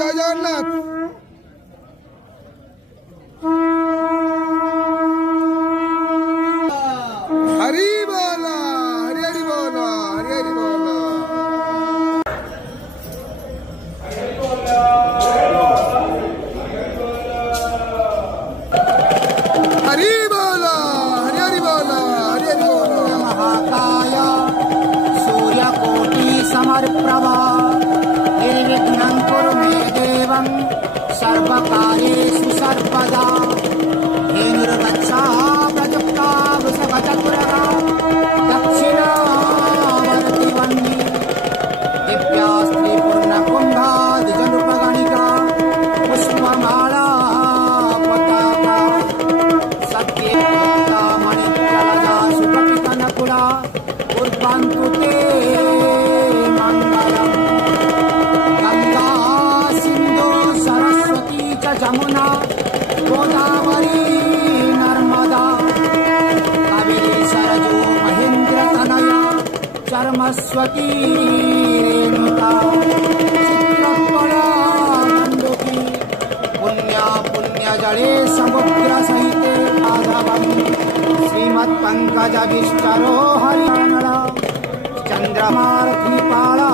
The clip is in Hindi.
জয় জগন্নাথ। হরি বল, হরি হরি বল, হরি হরি বল। हरि बोला, हरि हरि बोला, हरि हरि बोला। महाकाय सूर्यकोटि समप्रभा निर्विघ्नं कुरु मे देवं सर्वकार्येषु सर्वदा। धेनुर्वत्सा प्रयुक्ता वृषभचतुरगा दक्षिणावर्ति वह्नि दिव्यास्त्री पूर्णकुम्भादिजनृपगणिका पुष्पमाला पताका मणित्यलजा सुकपितनकुला कुर्वन्तु ते मङ्गलम्। गङ्गा सिन्धु सरस्वती च जमुना गोदावरी नर्मदा कावेरी सरजू महेन्द्रतनया चर्मस्वती रेणुका चित्रपटा गण्डकी पुण्या पुण्यजले समुद्र सहिते माधवम् श्रीमत्पङ्कजविष्टरो हरिणा चन्द्रमार्थिपाला